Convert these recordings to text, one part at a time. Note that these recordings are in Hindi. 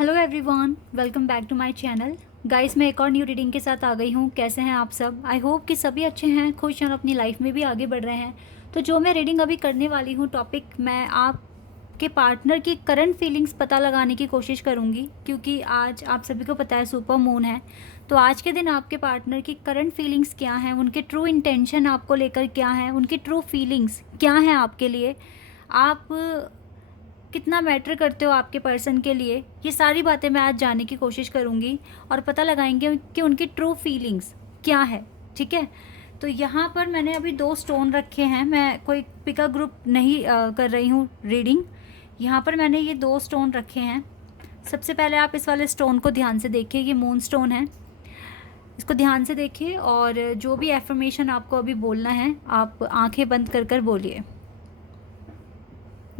Hello everyone, welcome back to my channel. Guys, मैं एक और न्यू रीडिंग के साथ आ गई हूँ। कैसे हैं आप सब? आई होप कि सभी अच्छे हैं, खुश हैं और अपनी लाइफ में भी आगे बढ़ रहे हैं। तो जो मैं रीडिंग अभी करने वाली हूँ, टॉपिक मैं आपके पार्टनर की करंट फीलिंग्स पता लगाने की कोशिश करूँगी, क्योंकि आज आप सभी को पता है सुपर मून है। तो आज के दिन आपके पार्टनर की करंट फीलिंग्स क्या हैं, उनके ट्रू इंटेंशन आपको लेकर क्या हैं, उनकी ट्रू फीलिंग्स क्या हैं आपके लिए, आप कितना मैटर करते हो आपके पर्सन के लिए, ये सारी बातें मैं आज जानने की कोशिश करूँगी और पता लगाएंगे कि उनकी ट्रू फीलिंग्स क्या है। ठीक है, तो यहाँ पर मैंने अभी 2 स्टोन रखे हैं। मैं कोई पिकअप ग्रुप नहीं कर रही हूँ रीडिंग। यहाँ पर मैंने ये 2 स्टोन रखे हैं। सबसे पहले आप इस वाले स्टोन को ध्यान से देखिए, ये मून स्टोन है। इसको ध्यान से देखिए और जो भी एफर्मेशन आपको अभी बोलना है, आप आंखें बंद कर कर बोलिए।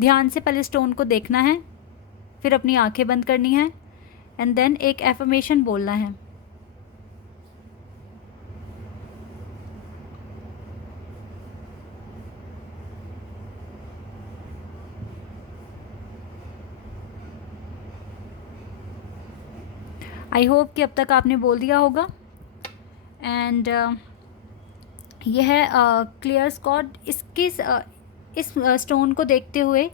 ध्यान से पहले स्टोन को देखना है, फिर अपनी आंखें बंद करनी है एंड देन एक एफर्मेशन बोलना है। आई होप कि अब तक आपने बोल दिया होगा। एंड यह है क्लियर स्कॉट। इस स्टोन को देखते हुए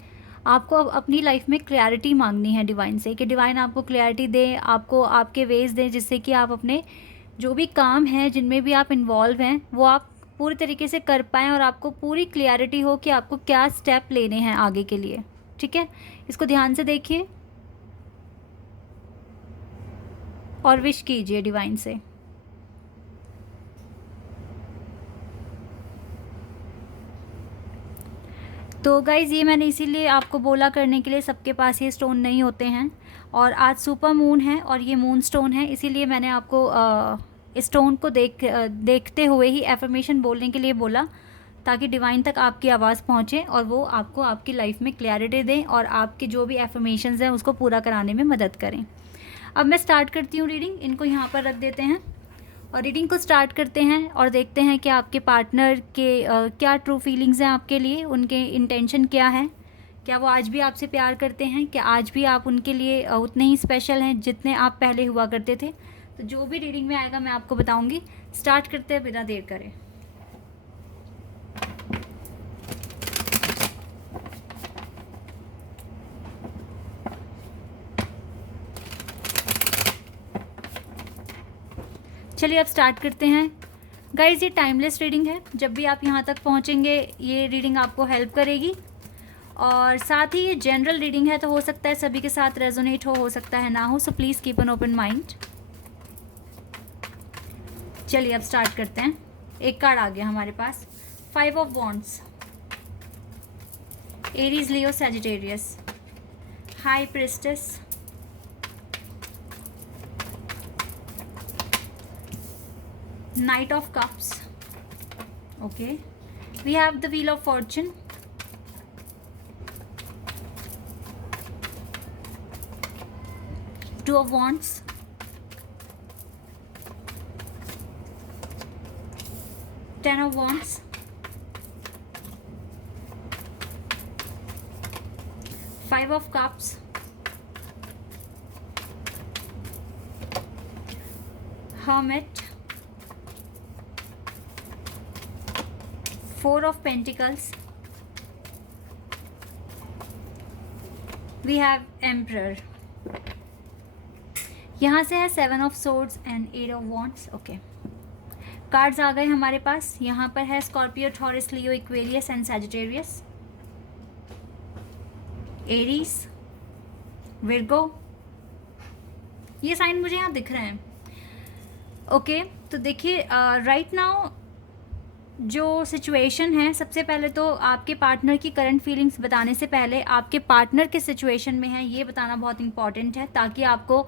आपको अब अपनी लाइफ में क्लैरिटी मांगनी है डिवाइन से, कि डिवाइन आपको क्लैरिटी दे, आपको आपके वेज दें, जिससे कि आप अपने जो भी काम हैं, जिनमें भी आप इन्वॉल्व हैं, वो आप पूरी तरीके से कर पाएँ और आपको पूरी क्लैरिटी हो कि आपको क्या स्टेप लेने हैं आगे के लिए। ठीक है, इसको ध्यान से देखिए और विश कीजिए डिवाइन से। तो गाइज़, ये मैंने इसीलिए आपको बोला करने के लिए, सबके पास ये स्टोन नहीं होते हैं और आज सुपर मून है और ये मून स्टोन है, इसीलिए मैंने आपको स्टोन को देखते हुए ही एफर्मेशन बोलने के लिए बोला, ताकि डिवाइन तक आपकी आवाज़ पहुँचे और वो आपको आपकी लाइफ में क्लैरिटी दें और आपके जो भी एफर्मेशंस हैं उसको पूरा कराने में मदद करें। अब मैं स्टार्ट करती हूँ रीडिंग। इनको यहाँ पर रख देते हैं और रीडिंग को स्टार्ट करते हैं और देखते हैं कि आपके पार्टनर के क्या ट्रू फीलिंग्स हैं आपके लिए, उनके इंटेंशन क्या है। क्या वो आज भी आपसे प्यार करते हैं? क्या आज भी आप उनके लिए उतने ही स्पेशल हैं जितने आप पहले हुआ करते थे? तो जो भी रीडिंग में आएगा मैं आपको बताऊंगी। स्टार्ट करते हैं बिना देर करे। चलिए अब स्टार्ट करते हैं। गाइज, ये टाइमलेस रीडिंग है। जब भी आप यहाँ तक पहुँचेंगे ये रीडिंग आपको हेल्प करेगी और साथ ही ये जनरल रीडिंग है, तो हो सकता है सभी के साथ रेजोनेट हो सकता है ना हो। So please keep an open mind. चलिए अब स्टार्ट करते हैं। एक कार्ड आ गया हमारे पास, 5 of wands, Aries, Leo, Sagittarius, high priestess, Knight of Cups. Okay, we have the Wheel of Fortune, Two of Wands, Ten of Wands, Five of Cups, Hermit, Four of Pentacles, we have Emperor. यहाँ से है 7 of Swords and 8 of Wands. Okay, cards आ गए हमारे पास। यहाँ पर है Scorpio, Taurus, Leo, Aquarius and Sagittarius, Aries, Virgo. ये साइन मुझे यहाँ दिख रहे हैं। ओके, तो देखिए राइट नाउ जो सिचुएशन है, सबसे पहले तो आपके पार्टनर की करंट फीलिंग्स बताने से पहले आपके पार्टनर किस सिचुएशन में है ये बताना बहुत इंपॉर्टेंट है, ताकि आपको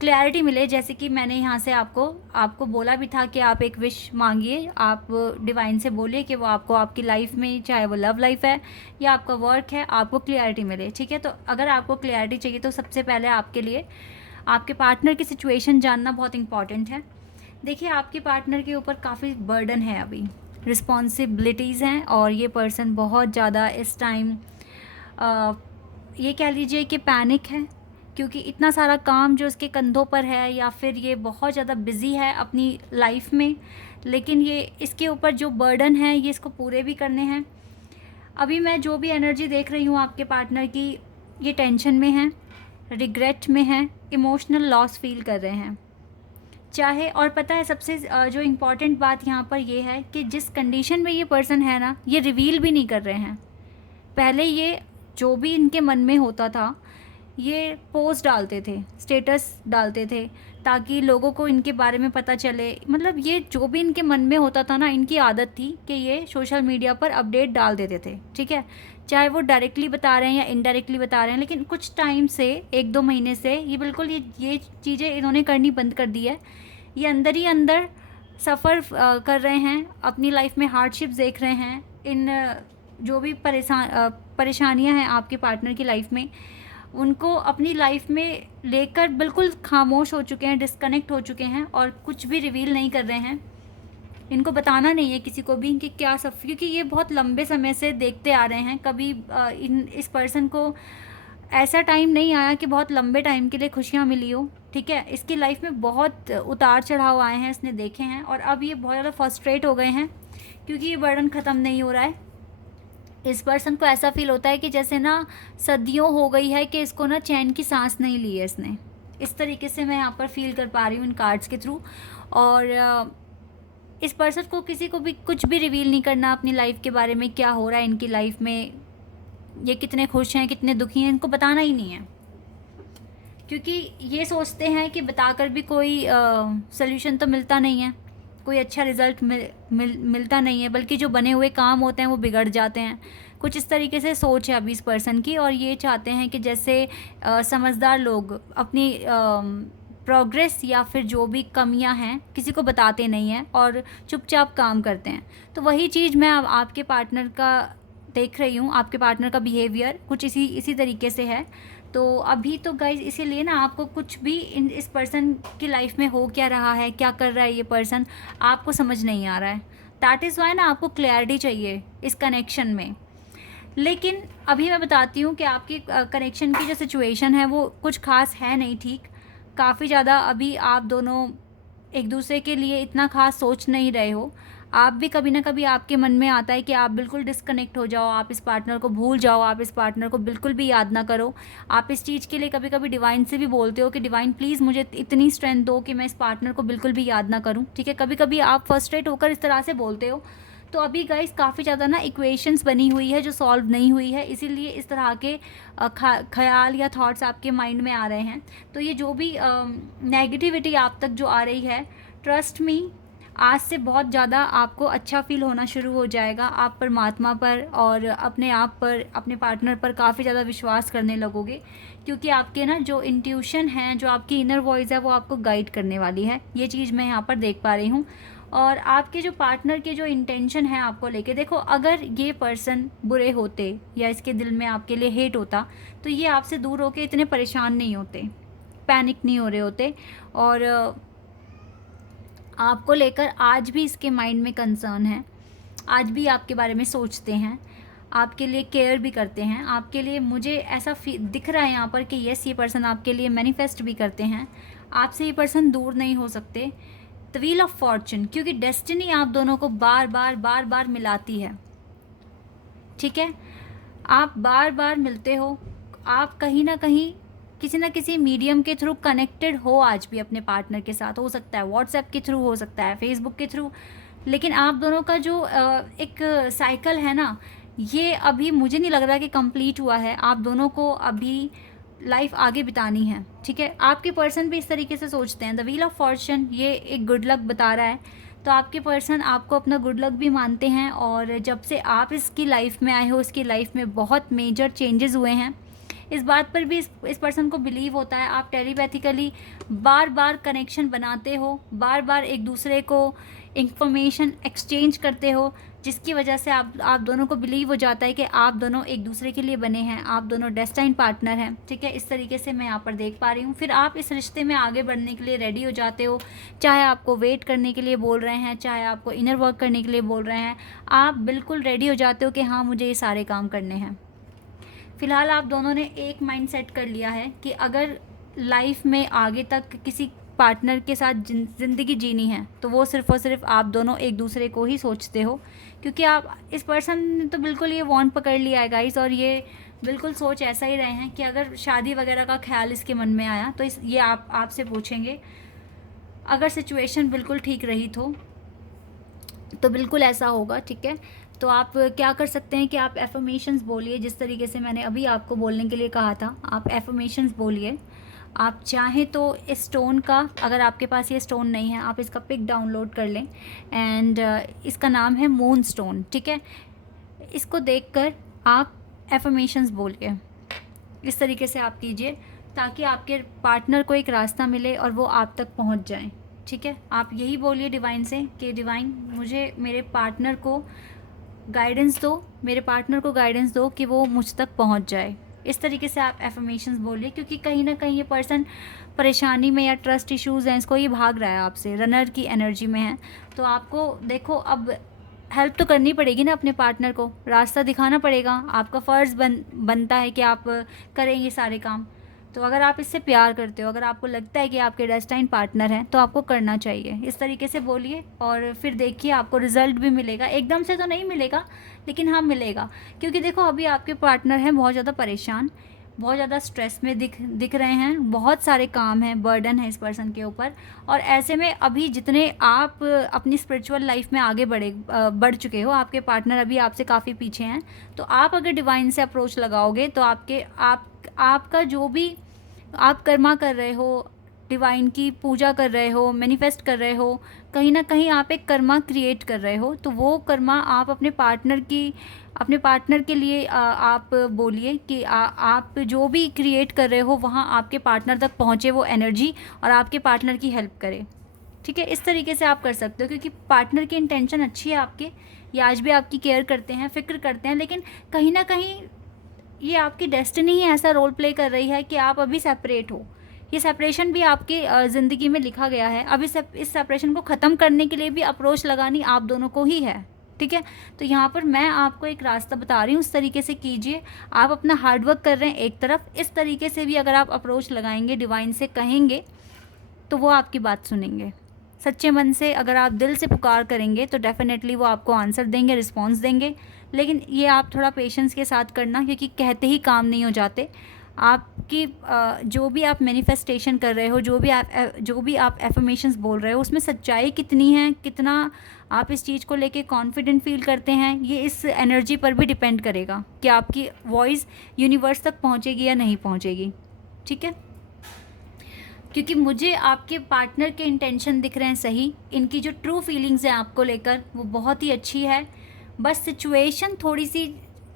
क्लैरिटी मिले। जैसे कि मैंने यहाँ से आपको बोला भी था कि आप एक विश मांगिए, आप डिवाइन से बोलिए कि वो आपको आपकी लाइफ में, चाहे वो लव लाइफ है या आपका वर्क है, आपको क्लैरिटी मिले। ठीक है, तो अगर आपको क्लैरिटी चाहिए तो सबसे पहले आपके लिए आपके पार्टनर की सिचुएशन जानना बहुत इंपॉर्टेंट है। देखिए, आपके पार्टनर के ऊपर काफ़ी बर्डन है, अभी रिस्पॉन्सिबिलिटीज़ हैं और ये पर्सन बहुत ज़्यादा इस टाइम ये कह लीजिए कि पैनिक है क्योंकि इतना सारा काम जो इसके कंधों पर है, या फिर ये बहुत ज़्यादा बिज़ी है अपनी लाइफ में, लेकिन ये इसके ऊपर जो बर्डन है ये इसको पूरे भी करने हैं। अभी मैं जो भी एनर्जी देख रही हूँ आपके पार्टनर की, ये टेंशन में है, रिग्रेट में है, इमोशनल लॉस फील कर रहे हैं चाहे। और पता है सबसे जो इम्पॉर्टेंट बात यहाँ पर ये है कि जिस कंडीशन में ये पर्सन है ना, ये रिवील भी नहीं कर रहे हैं। पहले ये जो भी इनके मन में होता था ये पोस्ट डालते थे, स्टेटस डालते थे, ताकि लोगों को इनके बारे में पता चले। मतलब ये जो भी इनके मन में होता था ना, इनकी आदत थी कि ये सोशल मीडिया पर अपडेट डाल देते थे, ठीक है। चाहे वो डायरेक्टली बता रहे हैं या इनडायरेक्टली बता रहे हैं, लेकिन कुछ टाइम से 1-2 महीने से ये बिल्कुल ये चीज़ें इन्होंने करनी बंद कर दी है। ये अंदर ही अंदर सफ़र कर रहे हैं, अपनी लाइफ में हार्डशिप्स देख रहे हैं। इन जो भी परेशानियां हैं आपके पार्टनर की लाइफ में, उनको अपनी लाइफ में लेकर बिल्कुल खामोश हो चुके हैं, डिस्कनेक्ट हो चुके हैं, और कुछ भी रिवील नहीं कर रहे हैं। इनको बताना नहीं है किसी को भी कि क्या सब, क्योंकि ये बहुत लंबे समय से देखते आ रहे हैं। कभी इस पर्सन को ऐसा टाइम नहीं आया कि बहुत लंबे टाइम के लिए खुशियाँ मिली हो, ठीक है। इसकी लाइफ में बहुत उतार चढ़ाव आए हैं, इसने देखे हैं, और अब ये बहुत ज़्यादा फ्रस्ट्रेट हो गए हैं क्योंकि ये बर्डन ख़त्म नहीं हो रहा है। इस पर्सन को ऐसा फील होता है कि जैसे ना सदियों हो गई है कि इसको ना चैन की सांस नहीं ली है इसने। इस तरीके से मैं यहाँ पर फील कर पा रही हूँ इन कार्ड्स के थ्रू। और इस पर्सन को किसी को भी कुछ भी रिवील नहीं करना अपनी लाइफ के बारे में, क्या हो रहा है इनकी लाइफ में, ये कितने खुश हैं, कितने दुखी हैं, इनको बताना ही नहीं है। क्योंकि ये सोचते हैं कि बताकर भी कोई सल्यूशन तो मिलता नहीं है, कोई अच्छा रिज़ल्ट मिलता नहीं है, बल्कि जो बने हुए काम होते हैं वो बिगड़ जाते हैं। कुछ इस तरीके से सोच है अभी इस पर्सन की, और ये चाहते हैं कि जैसे समझदार लोग अपनी प्रोग्रेस या फिर जो भी कमियां हैं किसी को बताते नहीं हैं और चुपचाप काम करते हैं। तो वही चीज़ मैं अब आपके पार्टनर का देख रही हूँ। आपके पार्टनर का बिहेवियर कुछ इसी तरीके से है। तो अभी तो गाइज इसीलिए ना आपको कुछ भी इस पर्सन की लाइफ में हो क्या रहा है, क्या कर रहा है ये पर्सन, आपको समझ नहीं आ रहा है। दैट इज़ वाई ना आपको क्लैरिटी चाहिए इस कनेक्शन में। लेकिन अभी मैं बताती हूँ कि आपकी कनेक्शन की जो सिचुएशन है वो कुछ खास है नहीं, ठीक। काफ़ी ज़्यादा अभी आप दोनों एक दूसरे के लिए इतना खास सोच नहीं रहे हो। आप भी कभी ना कभी आपके मन में आता है कि आप बिल्कुल डिस्कनेक्ट हो जाओ, आप इस पार्टनर को भूल जाओ, आप इस पार्टनर को बिल्कुल भी याद ना करो। आप इस चीज़ के लिए कभी कभी डिवाइन से भी बोलते हो कि डिवाइन प्लीज़ मुझे इतनी स्ट्रेंथ दो कि मैं इस पार्टनर को बिल्कुल भी याद ना करूँ, ठीक है। कभी कभी आप फ्रस्ट्रेट होकर इस तरह से बोलते हो। तो अभी गाइस काफ़ी ज़्यादा ना इक्वेशंस बनी हुई है जो सॉल्व नहीं हुई है, इसीलिए इस तरह के ख्याल या थॉट्स आपके माइंड में आ रहे हैं। तो ये जो भी नेगेटिविटी आप तक जो आ रही है, ट्रस्ट मी, आज से बहुत ज़्यादा आपको अच्छा फील होना शुरू हो जाएगा। आप परमात्मा पर और अपने आप पर, अपने पार्टनर पर काफ़ी ज़्यादा विश्वास करने लगोगे, क्योंकि आपके ना जो इंट्यूशन है, जो आपकी इनर वॉइस है, वो आपको गाइड करने वाली है। ये चीज़ मैं यहाँ पर देख पा रही हूँ। और आपके जो पार्टनर के जो इंटेंशन है आपको लेके, देखो अगर ये पर्सन बुरे होते या इसके दिल में आपके लिए हेट होता तो ये आपसे दूर होके इतने परेशान नहीं होते, पैनिक नहीं हो रहे होते। और आपको लेकर आज भी इसके माइंड में कंसर्न है, आज भी आपके बारे में सोचते हैं, आपके लिए केयर भी करते हैं। आपके लिए मुझे ऐसा दिख रहा है यहाँ पर कि यस, ये पर्सन आपके लिए मैनिफेस्ट भी करते हैं। आपसे ये पर्सन दूर नहीं हो सकते। द व्हील ऑफ फॉर्चून, क्योंकि डेस्टिनी आप दोनों को बार बार मिलाती है, ठीक है। आप बार बार मिलते हो, आप कहीं ना कहीं किसी ना किसी मीडियम के थ्रू कनेक्टेड हो आज भी अपने पार्टनर के साथ। हो सकता है व्हाट्सएप के थ्रू, हो सकता है फेसबुक के थ्रू, लेकिन आप दोनों का जो एक साइकिल है ना, ये अभी मुझे नहीं लग रहा कि कंप्लीट हुआ है। आप दोनों को अभी लाइफ आगे बितानी है, ठीक है। आपके पर्सन भी इस तरीके से सोचते हैं। द व्हील ऑफ फॉर्चून ये एक गुड लक बता रहा है। तो आपके पर्सन आपको अपना गुड लक भी मानते हैं, और जब से आप इसकी लाइफ में आए हो, इसकी लाइफ में बहुत मेजर चेंजेस हुए हैं। इस बात पर भी इस पर्सन को बिलीव होता है। आप टेलीपैथिकली बार बार कनेक्शन बनाते हो, बार बार एक दूसरे को इंफॉर्मेशन एक्सचेंज करते हो, जिसकी वजह से आप दोनों को बिलीव हो जाता है कि आप दोनों एक दूसरे के लिए बने हैं, आप दोनों डेस्टाइन पार्टनर हैं, ठीक है। इस तरीके से मैं यहाँ पर देख पा रही हूँ। फिर आप इस रिश्ते में आगे बढ़ने के लिए रेडी हो जाते हो, चाहे आपको वेट करने के लिए बोल रहे हैं, चाहे आपको इनर वर्क करने के लिए बोल रहे हैं, आप बिल्कुल रेडी हो जाते हो कि हाँ, मुझे ये सारे काम करने हैं। फ़िलहाल आप दोनों ने एक माइंड सेट कर लिया है कि अगर लाइफ में आगे तक किसी पार्टनर के साथ ज़िंदगी जीनी है तो वो सिर्फ़ और सिर्फ आप दोनों एक दूसरे को ही सोचते हो, क्योंकि आप इस पर्सन ने तो बिल्कुल ये वॉन्ट पकड़ लिया है गाइस, और ये बिल्कुल सोच ऐसा ही रहे हैं कि अगर शादी वगैरह का ख्याल इसके मन में आया तो ये आपसे पूछेंगे। अगर सिचुएशन बिल्कुल ठीक रही तो बिल्कुल ऐसा होगा, ठीक है। तो आप क्या कर सकते हैं कि आप एफर्मेशंस बोलिए, जिस तरीके से मैंने अभी आपको बोलने के लिए कहा था, आप एफर्मेशंस बोलिए। आप चाहें तो इस स्टोन का, अगर आपके पास ये स्टोन नहीं है, आप इसका पिक डाउनलोड कर लें, एंड इसका नाम है मून स्टोन, ठीक है। इसको देखकर आप एफर्मेशंस बोलिए, इस तरीके से आप कीजिए ताकि आपके पार्टनर को एक रास्ता मिले और वो आप तक पहुंच जाएं, ठीक है। आप यही बोलिए डिवाइन से कि डिवाइन, मुझे मेरे पार्टनर को गाइडेंस दो, मेरे पार्टनर को गाइडेंस दो कि वो मुझ तक पहुंच जाए। इस तरीके से आप एफर्मेशंस बोलिए, क्योंकि कहीं ना कहीं ये पर्सन परेशानी में या ट्रस्ट इश्यूज़ हैं, इसको ये भाग रहा है आपसे, रनर की एनर्जी में है। तो आपको देखो, अब हेल्प तो करनी पड़ेगी ना, अपने पार्टनर को रास्ता दिखाना पड़ेगा, आपका फ़र्ज़ बनता है कि आप करेंगे सारे काम। तो अगर आप इससे प्यार करते हो, अगर आपको लगता है कि आपके डेस्टाइन पार्टनर हैं, तो आपको करना चाहिए। इस तरीके से बोलिए और फिर देखिए आपको रिज़ल्ट भी मिलेगा। एकदम से तो नहीं मिलेगा, लेकिन हाँ मिलेगा, क्योंकि देखो अभी आपके पार्टनर हैं बहुत ज़्यादा परेशान, बहुत ज़्यादा स्ट्रेस में दिख रहे हैं, बहुत सारे काम हैं, बर्डन है इस पर्सन के ऊपर। और ऐसे में अभी जितने आप अपनी स्पिरिचुअल लाइफ में आगे बढ़ चुके हो, आपके पार्टनर अभी आपसे काफ़ी पीछे हैं। तो आप अगर डिवाइन से अप्रोच लगाओगे तो आपका जो भी आप कर्मा कर रहे हो, डिवाइन की पूजा कर रहे हो, मैनिफेस्ट कर रहे हो, कहीं ना कहीं आप एक कर्मा क्रिएट कर रहे हो। तो वो कर्मा आप अपने पार्टनर के लिए आप बोलिए कि आप जो भी क्रिएट कर रहे हो वहाँ आपके पार्टनर तक पहुँचे वो एनर्जी, और आपके पार्टनर की हेल्प करे, ठीक है। इस तरीके से आप कर सकते हो, क्योंकि पार्टनर की इंटेंशन अच्छी है आपके, ये आज भी आपकी केयर करते हैं, फ़िक्र करते हैं, लेकिन कहीं ना कहीं ये आपकी डेस्टिनी ही ऐसा रोल प्ले कर रही है कि आप अभी सेपरेट हो। ये सेपरेशन भी आपकी ज़िंदगी में लिखा गया है। अब इस सेपरेशन को ख़त्म करने के लिए भी अप्रोच लगानी आप दोनों को ही है, ठीक है। तो यहाँ पर मैं आपको एक रास्ता बता रही हूँ, उस तरीके से कीजिए। आप अपना हार्डवर्क कर रहे हैं एक तरफ, इस तरीके से भी अगर आप अप्रोच लगाएंगे, डिवाइन से कहेंगे, तो वो आपकी बात सुनेंगे। सच्चे मन से अगर आप दिल से पुकार करेंगे तो डेफ़िनेटली वो आपको आंसर देंगे, रिस्पॉन्स देंगे। लेकिन ये आप थोड़ा पेशेंस के साथ करना, क्योंकि कहते ही काम नहीं हो जाते। आपकी जो भी आप मैनिफेस्टेशन कर रहे हो, जो भी आप एफर्मेशंस बोल रहे हो, उसमें सच्चाई कितनी है, कितना आप इस चीज़ को लेके कॉन्फिडेंट फील करते हैं, ये इस एनर्जी पर भी डिपेंड करेगा कि आपकी वॉइस यूनिवर्स तक पहुंचेगी या नहीं पहुंचेगी, ठीक है। क्योंकि मुझे आपके पार्टनर के इंटेंशन दिख रहे हैं सही, इनकी जो ट्रू फीलिंग्स हैं आपको लेकर वो बहुत ही अच्छी है। बस सिचुएशन थोड़ी सी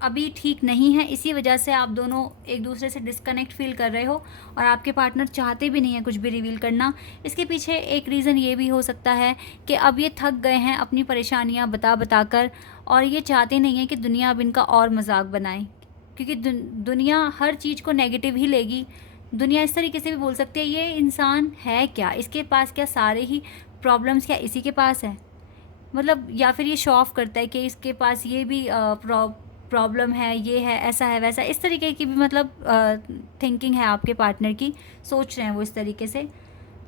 अभी ठीक नहीं है, इसी वजह से आप दोनों एक दूसरे से डिस्कनेक्ट फील कर रहे हो, और आपके पार्टनर चाहते भी नहीं है कुछ भी रिवील करना। इसके पीछे एक रीज़न ये भी हो सकता है कि अब ये थक गए हैं अपनी परेशानियाँ बता कर, और ये चाहते नहीं हैं कि दुनिया अब इनका और मजाक बनाए, क्योंकि दुनिया हर चीज़ को नेगेटिव ही लेगी। दुनिया इस तरीके से भी बोल सकती है, ये इंसान है क्या, इसके पास क्या सारे ही प्रॉब्लम्स क्या इसी के पास है, मतलब, या फिर ये शो ऑफ करता है कि इसके पास ये भी प्रॉब्लम है, ये है, ऐसा है, वैसा, इस तरीके की भी मतलब थिंकिंग है आपके पार्टनर की, सोच रहे हैं वो इस तरीके से।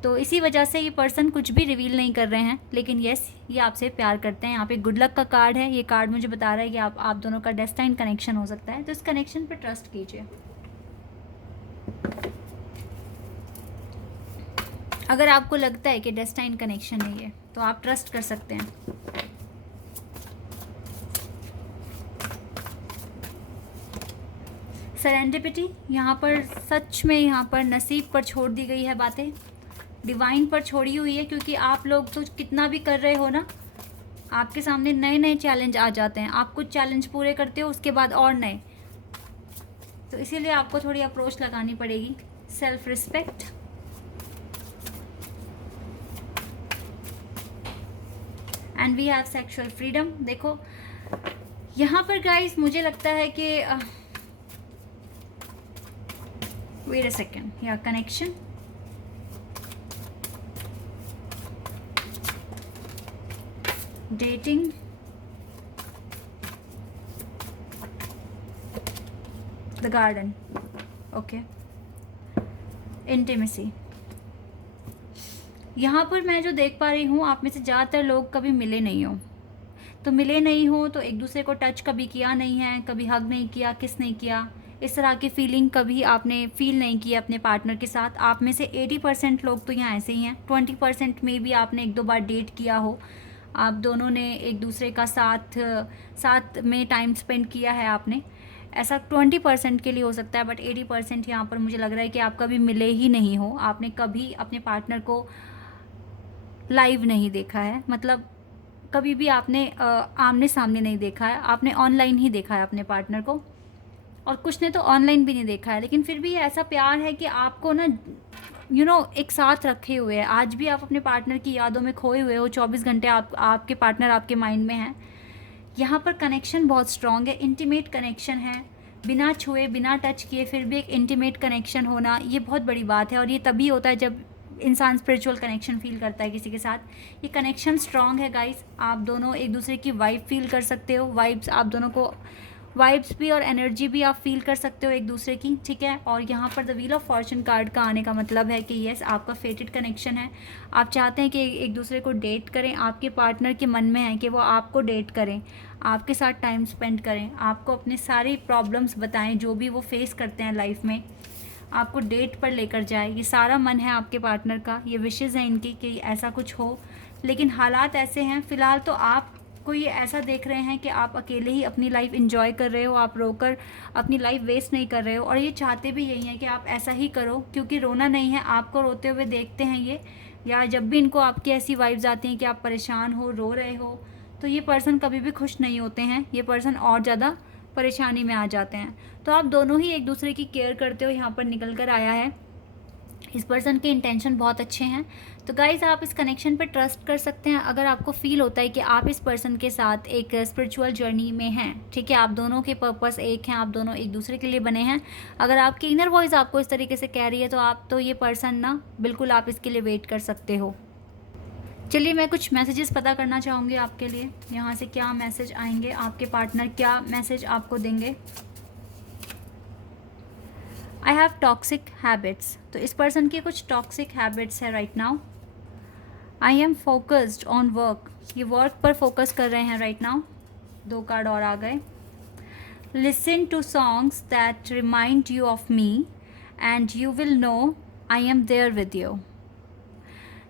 तो इसी वजह से ये पर्सन कुछ भी रिवील नहीं कर रहे हैं, लेकिन येस, ये आपसे प्यार करते हैं। यहाँ पे गुड लक का कार्ड है, ये कार्ड मुझे बता रहा है कि आप दोनों का डेस्टाइन कनेक्शन हो सकता है। तो इस कनेक्शन पर ट्रस्ट कीजिए। अगर आपको लगता है कि डेस्टाइन कनेक्शन है ये, तो आप ट्रस्ट कर सकते हैं। सेरेंडिपिटी, यहाँ पर सच में यहाँ पर नसीब पर छोड़ दी गई है बातें, डिवाइन पर छोड़ी हुई है, क्योंकि आप लोग तो कितना भी कर रहे हो ना, आपके सामने नए नए चैलेंज आ जाते हैं। आप कुछ चैलेंज पूरे करते हो, उसके बाद और नए, तो इसीलिए आपको थोड़ी अप्रोच लगानी पड़ेगी। Self respect, and we have sexual freedom. देखो यहाँ पर गाइस मुझे लगता है कि वेट अ सेकेंड, या connection, dating, the garden, okay, intimacy. यहाँ पर मैं जो देख पा रही हूँ, आप में से ज़्यादातर लोग कभी मिले नहीं हो। तो मिले नहीं हो तो एक दूसरे को टच कभी किया नहीं है, कभी हग नहीं किया, किस नहीं किया, इस तरह की फीलिंग कभी आपने फील नहीं की अपने पार्टनर के साथ। आप में से 80% लोग तो यहाँ ऐसे ही हैं। 20% में भी आपने एक दो बार डेट किया हो, आप दोनों ने एक दूसरे का साथ में टाइम स्पेंड किया है आपने, ऐसा 20% के लिए हो सकता है। बट 80% यहाँ पर मुझे लग रहा है कि आप कभी मिले ही नहीं हो। आपने कभी अपने पार्टनर को लाइव नहीं देखा है, मतलब कभी भी आपने आमने सामने नहीं देखा है, आपने ऑनलाइन ही देखा है अपने पार्टनर को, और कुछ ने तो ऑनलाइन भी नहीं देखा है। लेकिन फिर भी ये ऐसा प्यार है कि आपको ना एक साथ रखे हुए है। आज भी आप अपने पार्टनर की यादों में खोए हुए हो, 24 घंटे आपके पार्टनर आपके माइंड में हैं। यहाँ पर कनेक्शन बहुत स्ट्रॉन्ग है, इंटीमेट कनेक्शन है, बिना छुए बिना टच किए फिर भी एक इंटीमेट कनेक्शन होना, ये बहुत बड़ी बात है। और ये तभी होता है जब इंसान स्पिरिचुअल कनेक्शन फील करता है किसी के साथ। ये कनेक्शन स्ट्रॉन्ग है गाइस। आप दोनों एक दूसरे की वाइब फील कर सकते हो, वाइब्स आप दोनों को, वाइब्स भी और एनर्जी भी आप फील कर सकते हो एक दूसरे की, ठीक है। और यहाँ पर the wheel of Fortune card का आने का मतलब है कि यस, आपका फेटेड कनेक्शन है। आप चाहते हैं कि एक दूसरे को डेट करें, आपके पार्टनर के मन में है कि वो आपको डेट करें, आपके साथ टाइम स्पेंड करें, आपको अपने सारी प्रॉब्लम्स बताएं जो भी वो फेस करते हैं लाइफ में, आपको डेट पर लेकर जाए। ये सारा मन है आपके पार्टनर का, ये विशेज़ हैं इनकी कि ऐसा कुछ हो। लेकिन हालात ऐसे हैं फ़िलहाल, तो आपको ये ऐसा देख रहे हैं कि आप अकेले ही अपनी लाइफ एंजॉय कर रहे हो, आप रोकर अपनी लाइफ वेस्ट नहीं कर रहे हो। और ये चाहते भी यही हैं कि आप ऐसा ही करो, क्योंकि रोना नहीं है, आपको रोते हुए देखते हैं ये, या जब भी इनको आपकी ऐसी वाइब्स आती हैं कि आप परेशान हो, रो रहे हो, तो ये पर्सन कभी भी खुश नहीं होते हैं। ये पर्सन और ज़्यादा परेशानी में आ जाते हैं। तो आप दोनों ही एक दूसरे की केयर करते हो, यहाँ पर निकल कर आया है। इस पर्सन के इंटेंशन बहुत अच्छे हैं। तो गाइज़, आप इस कनेक्शन पर ट्रस्ट कर सकते हैं अगर आपको फील होता है कि आप इस पर्सन के साथ एक स्पिरिचुअल जर्नी में हैं, ठीक है। आप दोनों के पर्पस एक हैं, आप दोनों एक दूसरे के लिए बने हैं। अगर आपकी इनर वॉइस आपको इस तरीके से कह रही है तो ये पर्सन ना, बिल्कुल आप इसके लिए वेट कर सकते हो। चलिए, मैं कुछ मैसेजेस पता करना चाहूँगी आपके लिए, यहाँ से क्या मैसेज आएंगे, आपके पार्टनर क्या मैसेज आपको देंगे। आई हैव टॉक्सिक हैबिट्स, तो इस पर्सन की कुछ टॉक्सिक हैबिट्स है right now. I am focused on work, ये वर्क पर फोकस कर रहे हैं राइट नाउ। 2 कार्ड और आ गए। Listen to songs that remind you of me and you will know I am there with you.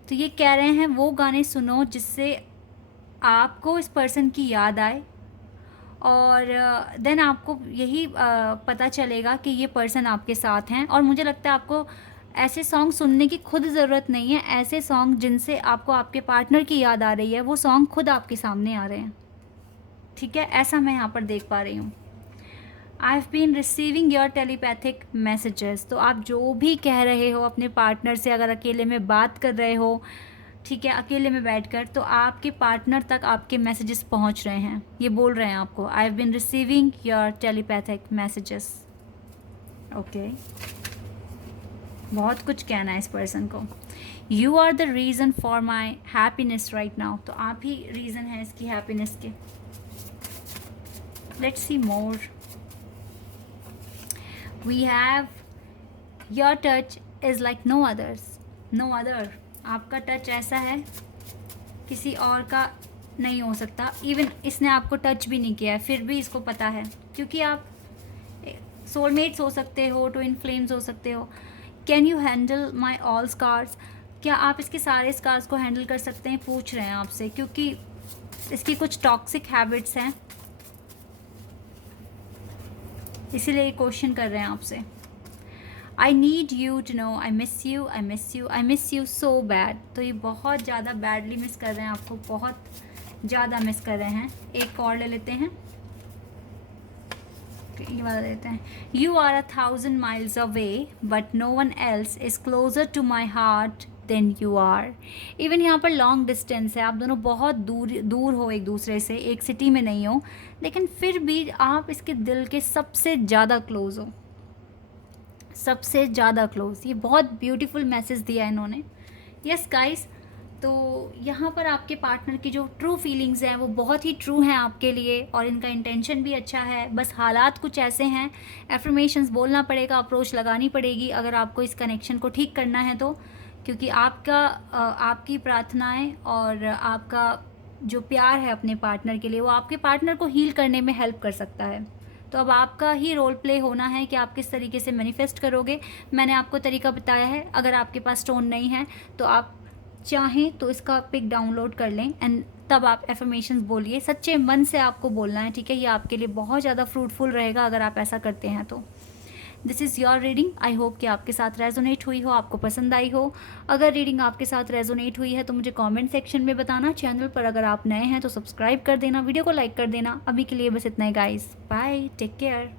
तो ये कह रहे हैं वो गाने सुनो जिससे आपको इस पर्सन की याद आए, और देन आपको यही पता चलेगा कि ये पर्सन आपके साथ हैं। और मुझे लगता है आपको ऐसे सॉन्ग सुनने की खुद ज़रूरत नहीं है, ऐसे सॉन्ग जिनसे आपको आपके पार्टनर की याद आ रही है, वो सॉन्ग खुद आपके सामने आ रहे हैं, ठीक है। ऐसा मैं यहाँ पर देख पा रही हूँ। I have been receiving your telepathic messages, तो आप जो भी कह रहे हो अपने पार्टनर से, अगर अकेले में बात कर रहे हो, ठीक है, अकेले में बैठकर, तो आपके पार्टनर तक आपके मैसेजेस पहुंच रहे हैं, ये बोल रहे हैं आपको। I have been receiving your telepathic messages, okay. बहुत कुछ कहना है इस पर्सन को। You are the reason for my happiness right now, तो आप ही रीज़न है इसकी हैप्पीनेस के। Let's see more. We have your touch is like no others, no other. आपका टच ऐसा है किसी और का नहीं हो सकता। इवन इसने आपको टच भी नहीं किया है, फिर भी इसको पता है, क्योंकि आप सोलमेट्स हो सकते हो, ट्विन फ्लेम्स हो सकते हो। Can you handle my all scars, क्या आप इसके सारे स्कार्स को हैंडल कर सकते हैं, पूछ रहे हैं आपसे, क्योंकि इसकी कुछ टॉक्सिक हैबिट्स हैं, इसीलिए ये क्वेश्चन कर रहे हैं आपसे। I need you to know I miss you, I miss you, I miss you so bad. तो ये बहुत ज़्यादा बैडली मिस कर रहे हैं आपको, बहुत ज़्यादा मिस कर रहे हैं। एक और ले लेते हैं, ये वाला लेते हैं। You are 1000 miles away but no one else is closer to my heart than you are. Even यहाँ पर लॉन्ग डिस्टेंस है, आप दोनों बहुत दूर हो एक दूसरे से, एक सिटी में नहीं हो, लेकिन फिर भी आप इसके दिल के सबसे ज़्यादा क्लोज हो, सबसे ज़्यादा क्लोज। ये बहुत ब्यूटीफुल मैसेज दिया है इन्होंने। यस गाइस, तो यहाँ पर आपके पार्टनर की जो ट्रू फीलिंग्स हैं वो बहुत ही ट्रू हैं आपके लिए, और इनका इंटेंशन भी अच्छा है, बस हालात कुछ ऐसे हैं। एफर्मेशंस बोलना पड़ेगा, अप्रोच लगानी पड़ेगी अगर आपको इस कनेक्शन को ठीक करना है तो, क्योंकि आपकी प्रार्थनाएं और आपका जो प्यार है अपने पार्टनर के लिए, वो आपके पार्टनर को हील करने में हेल्प कर सकता है। तो अब आपका ही रोल प्ले होना है कि आप किस तरीके से मैनिफेस्ट करोगे। मैंने आपको तरीका बताया है, अगर आपके पास स्टोन नहीं है तो आप चाहें तो इसका पिक डाउनलोड कर लें एंड तब आप एफर्मेशंस बोलिए। सच्चे मन से आपको बोलना है, ठीक है। ये आपके लिए बहुत ज़्यादा फ्रूटफुल रहेगा अगर आप ऐसा करते हैं तो। This is your reading. I hope कि आपके साथ रेजोनेट हुई हो, आपको पसंद आई हो। अगर रीडिंग आपके साथ रेजोनेट हुई है तो मुझे कमेंट सेक्शन में बताना। चैनल पर अगर आप नए हैं तो सब्सक्राइब कर देना, वीडियो को लाइक कर देना। अभी के लिए बस इतना ही गाइस, बाय, टेक केयर।